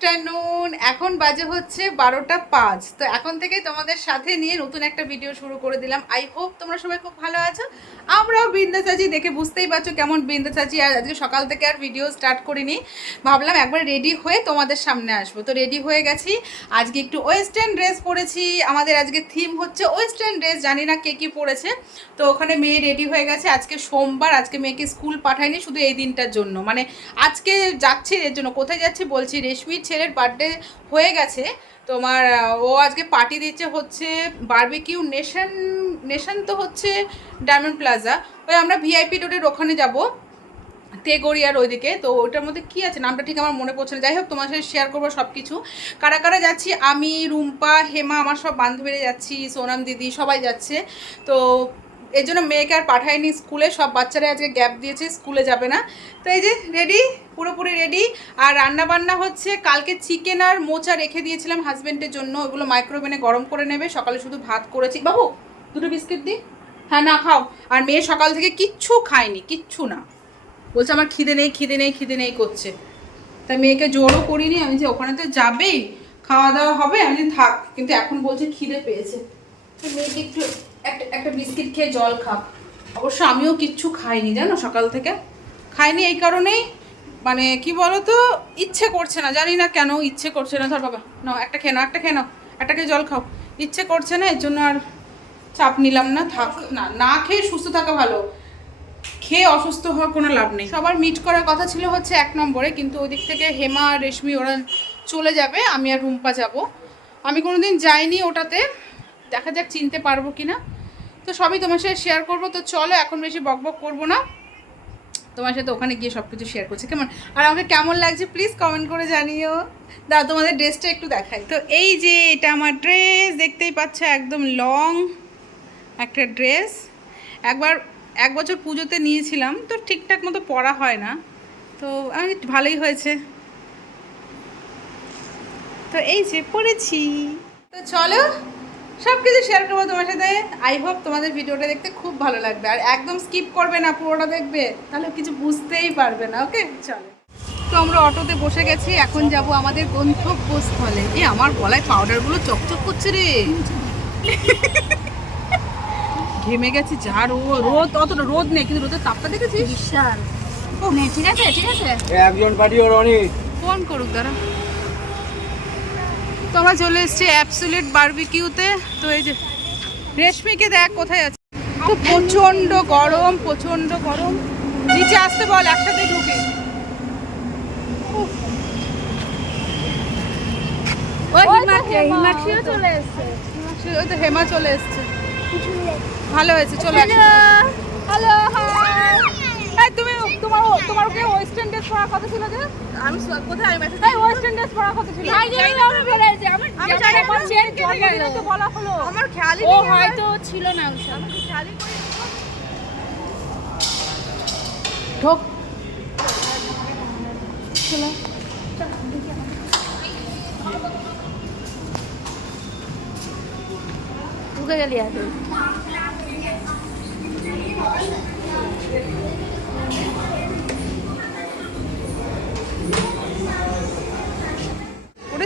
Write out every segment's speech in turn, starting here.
Afternoon, এখন বাজে হচ্ছে বারোটা পাঁচ। তো এখন থেকে তোমাদের সাথে নিয়ে নতুন একটা ভিডিও শুরু করে দিলাম। আই হোপ তোমরা সবাই খুব ভালো আছো। আমরাও বৃন্দা চাচি দেখে বুঝতেই পারছ কেমন বৃন্দা চাচি আর আজকে সকাল থেকে আর ভিডিও স্টার্ট করিনি। ভাবলাম একবার রেডি হয়ে তোমাদের সামনে আসব। তো রেডি হয়ে গেছি। আজকে একটু ওয়েস্টার্ন ড্রেস পরেছি। আমাদের আজকে থিম হচ্ছে ওয়েস্টার্ন ড্রেস জানি না কে কী পরেছে। তো ওখানে মেয়ে রেডি হয়ে গেছে। আজকে সোমবার, আজকে মেয়েকে স্কুল পাঠায়নি শুধু এই দিনটার জন্য। মানে আজকে যাচ্ছি এর জন্য। কোথায় যাচ্ছি বলছি রেশমির ছেলের বার্থডে হয়ে গেছে, তোমার ও আজকে পার্টি দিচ্ছে হচ্ছে বারবিকিউ নেশন নেশন তো হচ্ছে ডায়মন্ড প্লাজা ওই আমরা ভিআইপি রোডের ওখানে যাব, তেগড়িয়ার ওইদিকে, তো ওইটার মধ্যে কি আছে নামটা ঠিক আমার মনে পড়ছে না, যাই হোক তোমার সাথে শেয়ার করব সব কিছু কারা কারা যাচ্ছি? আমি, রুম্পা, হেমা, আমার সব বান্ধবীরা যাচ্ছি, সোনাম দিদি সবাই যাচ্ছে, তো এই জন্য মেয়েকে আর পাঠায়নি স্কুলে, সব বাচ্চারা আজকে গ্যাপ দিয়েছে, স্কুলে যাবে না। তো এই যে রেডি পুরোপুরি রেডি আর রান্না বান্না হচ্ছে, কালকে চিকেন আর মোচা রেখে দিয়েছিলাম হাজব্যান্ডের জন্য। ওগুলো মাইক্রোওভেনে গরম করে নেবে, সকালে শুধু ভাত করেছি। বাবু, দুটো বিস্কিট দিই হ্যাঁ না, খাও। আর মেয়ে সকাল থেকে কিচ্ছু খায়নি, কিচ্ছু না। বলছে, আমার খিদে নেই খিদে নেই খিদে নেই করছে। তাই মেয়েকে জোরও করিনি, আমি যে ওখানে তো যাবেই খাওয়া দাওয়া হবে, আমি থাক। কিন্তু এখন বলছে খিদে পেয়েছে। তো মেয়েকে একটু একটা একটা বিস্কিট খেয়ে জল খাক অবশ্য আমিও কিচ্ছু খাইনি, জানো, সকাল থেকে। খাইনি এই কারণেই মানে কি বলো তো ইচ্ছে করছে না, জানি না কেন ইচ্ছে করছে না। ধর বাবা, নাও, একটা খেয়ে নাও, একটা খেয়ে নাও, একটা খেয়ে জল খাও। ইচ্ছে করছে না, এর জন্য আর চাপ নিলাম না, থাক, না না খেয়ে সুস্থ থাকা ভালো। খেয়ে অসুস্থ হওয়ার কোনো লাভ নেই। সবার মিট করার কথা ছিল হচ্ছে এক নম্বরে, কিন্তু ওই দিক থেকে হেমা আর রেশমি, ওরা চলে যাবে, আমি আর রুম্পা যাব। আমি কোনোদিন যাইনি ওটাতে, দেখা যাক চিনতে পারব কি না তো সবই তোমার সাথে শেয়ার করব। তো চলো, এখন বেশি বক বক করব না। তোমার সাথে ওখানে গিয়ে সব কিছু শেয়ার করছি। কেমন? আর আমাকে কেমন লাগছে প্লিজ কমেন্ট করে জানিও। দাও তোমাদের ড্রেসটা একটু দেখাই। তো এই যে এটা আমার ড্রেস দেখতেই পাচ্ছ একদম লং একটা ড্রেস একবার, এক বছর পুজোতে নিয়েছিলাম, তো ঠিকঠাক মতো পরা হয় না। তো আমি, ভালোই হয়েছে। তো এই যে পড়েছি তো চলো সব কিছু শেয়ার করব তোমার সাথে। আই হোপ তোমাদের ভিডিওটা দেখতে খুব ভালো লাগবে। আর একদম স্কিপ করবে না পুরোটা দেখবে। তাহলে কিছু বুঝতেই পারবে না ওকে চলো। তো আমরা অটোতে বসে গেছি এখন যাব আমাদের গন্তব্যস্থলে। এই আমার গলায় পাউডারগুলো চকচক করছে রে। ঘেমে গেছি যা রোদ। রোদ অতটা রোদ নেই কিন্তু রোদের তাপটা দেখেছিস? বিশাল। নে, ঠিক আছে ঠিক আছে। একজন পার্টি ওর অনেক ফোন করুক দাঁড়া। তো আমরা চলে এসেছি অ্যাবসুলেট বারবিকিউতে। তো এই যে রেশমিকে দেখ কোথায় আছে? তো প্রচণ্ড গরম প্রচণ্ড গরম। নিচে আসতে বল একসাথে ঢুকে। ওই তো হেমা চলে এসছে। ভালো হয়েছে চলে হ্যালো তুমি তোমার তোমার ওকে ওয়েস্টার্ন ড্রেস পরার কথা ছিল যে? আমি কোথায়? ওয়েস্টার্ন ড্রেস পরা কথা ছিল। আমি আমি জানি না, চেন কেটে গেল তো বলা হলো। আমার খেয়ালই ও হয়তো ছিল না সময়। খেয়ালই করি ঢোক। চলো ঢুকে গেলি আর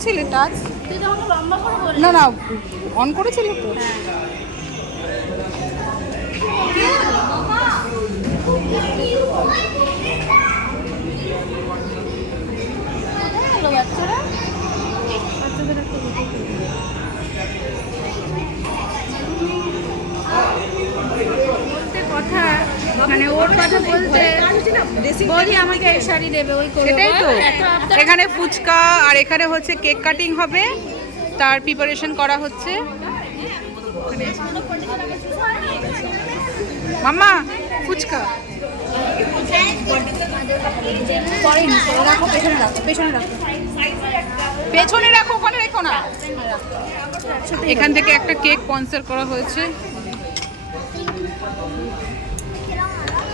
করেছিলি টাচ না না অন করেছিলি তো। কোথায় বাচ্চারা। মানে ওর কথা বলতে বলি আমাকে এই শাড়ি দেবে ওই সেটাই তো। এখানে ফুচকা আর এখানে হচ্ছে কেক কাটিং হবে। তার প্রিপারেশন করা হচ্ছে। মাম্মা ফুচকা। করেনি রাখো পেছনে রাখো পেছনে রাখো পেছনে রাখো ওখানে রেখো না। এখান থেকে একটা কেক স্পন্সর করা হয়েছে।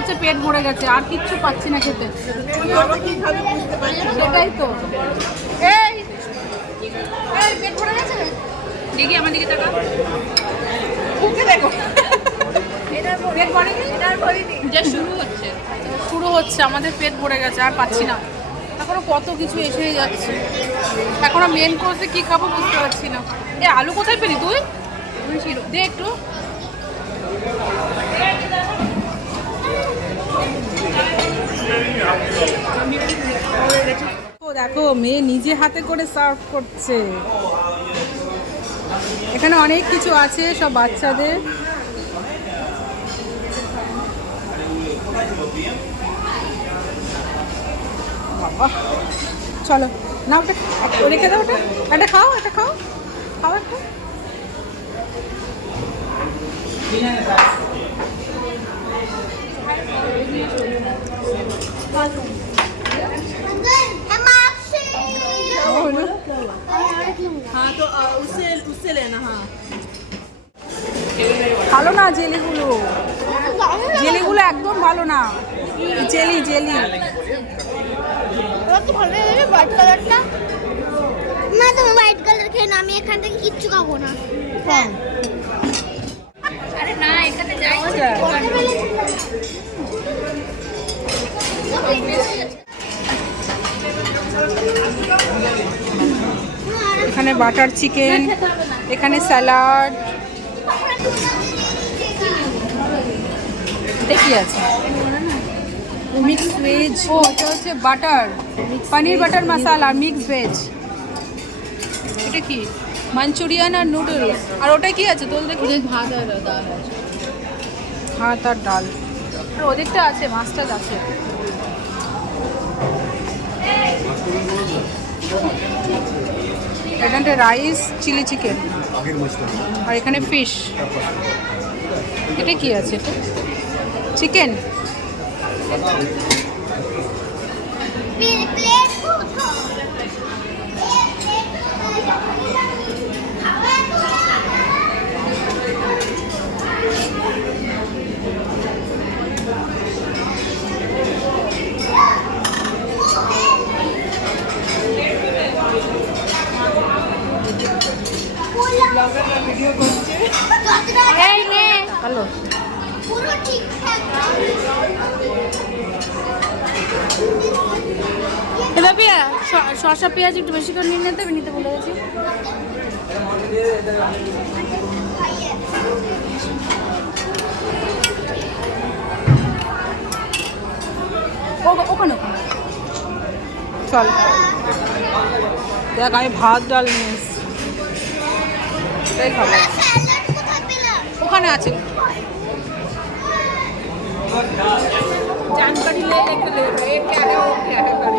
হচ্ছে পেট ভরে গেছে আর কিচ্ছু পাচ্ছি না খেতে। সেটাই তো। এই এই পেট ভরে গেছে? দেখি আমার দিকে টাকা দেখো। পেট যে শুরু হচ্ছে। শুরু হচ্ছে আমাদের পেট ভরে গেছে আর পাচ্ছি না। এখনও কত কিছু এসেই যাচ্ছে। এখনও মেন কোর্সে কি খাব বুঝতে পারছি না। এ আলু কোথায় পেলি তুই? দে একটু। দেখো, মেয়ে নিজে হাতে করে সার্ভ করছে। এখানে অনেক কিছু আছে, সব বাচ্চাদের। বাবা, চলো না ওটা রেখে দাও ওটা। একটা খাও একটা খাও খাও একটা। हाँ तो अ, उससे उससे लेना हाँ ভালো না জেলিগুলো জেলিগুলো একদম ভালো না জেলি জেলি আমার তো ভালো লাগে হোয়াইট কালারটা না তুমি হোয়াইট কালার খেয়ে না আমি এখান থেকে কিচ্ছু খাবো না হ্যাঁ এখানে বাটার চিকেন এখানে স্যালাড এটা কি আছে? মিক্স ভেজ ও এটা হচ্ছে butter paneer butter masala mix veg এটা কি? মাঞ্চুরিয়ান আর নুডলস আর ওটা কি আছে? তোল দেখি। ভাত আর ডাল ভাত আর ডাল। ওদেরটা আছে মাছটা আছে। এখানটা রাইস চিলি চিকেন আর এখানে ফিশ এটা কি আছে? এটা চিকেন প্লেট এই নে। হ্যালো। পুরো ঠিকঠাক এবার পিয়া শসা পেঁয়াজ একটু বেশি করে নিয়ে নিতে আমি নিতে বলে গেছি। ওখানে ওখানে। চল। দেখ আমি ভাত ডাল নিয়ে এসছি এটাই খাবো স্যালাড কোথায় পেলাম ওখানে আছে जानकारी ले एक ले एक क्या है वो क्या है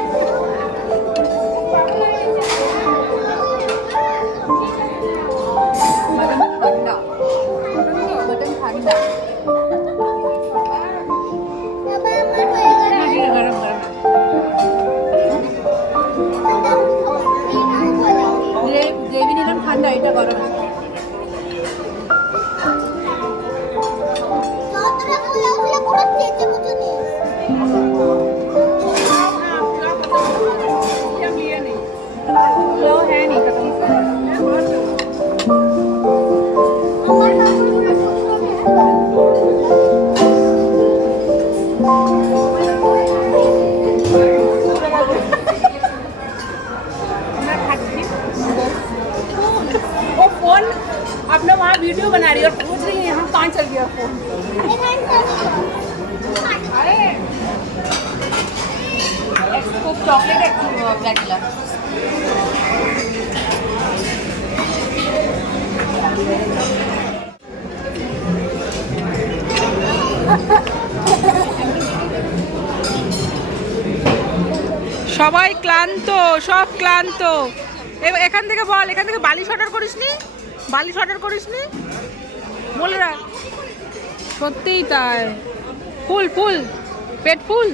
अपना वहाँ वीडियो बना रही है और पूछ रही है यहाँ कहाँ चल गया फोन अरे खूब चॉकलेट एक वैनिला সবাই ক্লান্ত সব ক্লান্ত এ- এখান থেকে বল এখান থেকে বালিশ অর্ডার করিসনি বালিশ অর্ডার করিসনি? বলে রাখ। সত্যিই তাই। ফুল ফুল, পেট ফুল।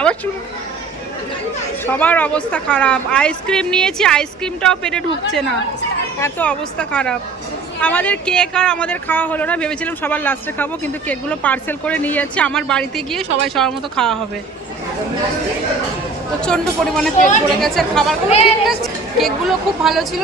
আবার শুরু সবার অবস্থা খারাপ। আইসক্রিম নিয়েছি, আইসক্রিমটাও পেটে ঢুকছে না। এত অবস্থা খারাপ। আমাদের কেক আর আমাদের খাওয়া হলো না। ভেবেছিলাম সবার লাস্টে খাব, কিন্তু কেকগুলো পার্সেল করে নিয়ে যাচ্ছি। আমার বাড়িতে গিয়ে সবাই সবার মতো খাওয়া হবে। প্রচণ্ড পরিমাণে পেট ভরে গেছে। আর খাবারগুলো কেকগুলো খুব ভালো ছিল।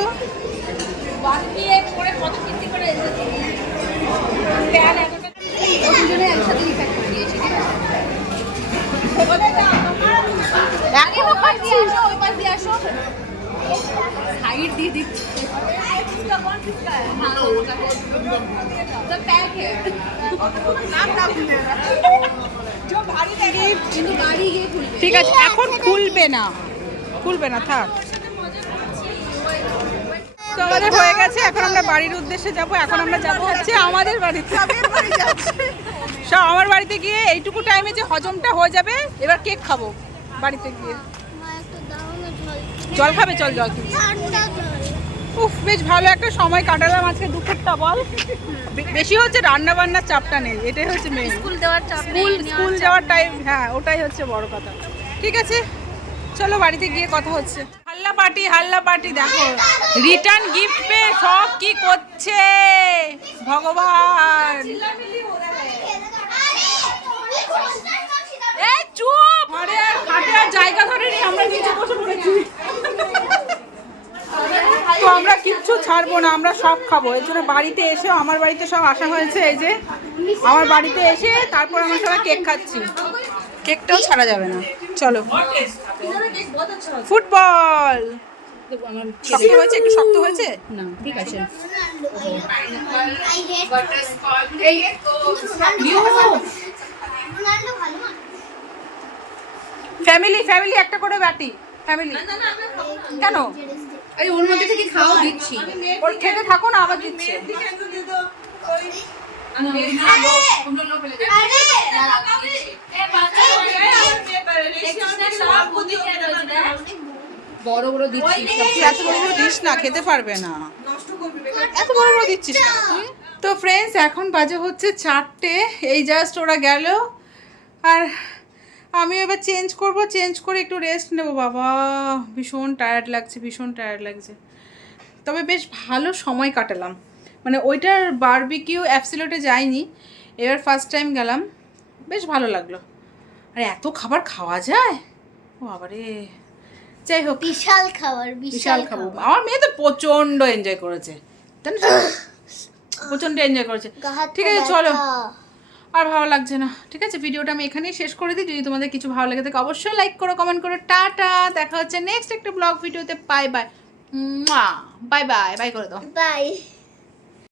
সাইড দিয়ে দিচ্ছি। ঠিক আছে এখন খুলবে না। খুলবে না থাক। তো আমাদের হয়ে গেছে এখন আমরা বাড়ির উদ্দেশ্যে যাব এখন আমরা যাব হচ্ছে আমাদের বাড়িতে। সব আমার বাড়িতে গিয়ে এইটুকু টাইমে যে হজমটা হয়ে যাবে এবার কেক খাব বাড়িতে গিয়ে। মা একটু দাও না জল। খাবে? চল জল খেয়ে। উফ বেশ ভালো একটা সময় কাটালাম আজকে দুপুরটা বল। বেশি হচ্ছে রান্না বান্নার চাপটা নেই এটাই হচ্ছে মেন স্কুল দেওয়ার চাপ স্কুল স্কুল যাওয়ার টাইম হ্যাঁ ওটাই হচ্ছে বড় কথা। ঠিক আছে চলো বাড়িতে গিয়ে কথা হচ্ছে। হাল্লা পার্টি হাল্লা পার্টি, দেখো। রিটার্ন গিফট পেয়ে সব কি করছে? ভগবান। এই চুপ! আর খাটে আর জায়গা ধরেনি আমরা নিচে বসে পড়েছি। তো আমরা কিচ্ছু ছাড়বো না, আমরা সব খাব। এর জন্য বাড়িতে এসে আমার বাড়িতে সব আসা হয়েছে, এই যে। আমার বাড়িতে এসে তারপর আমরা সবাই কেক খাচ্ছি। কেকটাও ছাড়া যাবে না। চলো। ফুটবল! শক্ত হয়েছে? একটু শক্ত হয়েছে? না ঠিক আছে। রোনাল্ডো ভালো না ফ্যামিলি ফ্যামিলি একটা করে ব্যাটি ফ্যামিলি। কেন? আরে ওর মধ্যে থেকে খাও দিচ্ছি। ওর খেতে থাকো না আবার দিচ্ছে। বড় বড় দিচ্ছি এত বড় বড় দিস না খেতে পারবে না। এত বড় বড় দিচ্ছিস না তুই? তো ফ্রেন্ডস এখন বাজে হচ্ছে চারটে এই জাস্ট ওরা গেল। আর আমি এবার চেঞ্জ করব চেঞ্জ করে একটু রেস্ট নেব। বাবা ভীষণ টায়ার্ড লাগছে ভীষণ টায়ার্ড লাগছে। তবে বেশ ভালো সময় কাটালাম। মানে ওইটার বারবিকিউ অ্যাপসিলোটে যাইনি। এবার ফার্স্ট টাইম গেলাম। বেশ ভালো লাগল। আর এত খাবার খাওয়া যায়? ও বাবারে। যাই হোক। বিশাল খাবার বিশাল খাবার। আমার মেয়ে তো প্রচণ্ড এনজয় করেছে? প্রচণ্ড এনজয় করেছে। ঠিক আছে চলো। আর ভালো লাগছে না। ঠিক আছে ভিডিওটা আমি এখানেই শেষ করে দিই। যদি তোমাদের কিছু ভালো লাগে থাকে অবশ্যই লাইক করো কমেন্ট করো। টাটা! দেখা হচ্ছে নেক্সট একটা ব্লগ ভিডিওতে। Bye bye bye bye bye করে দাও। বাই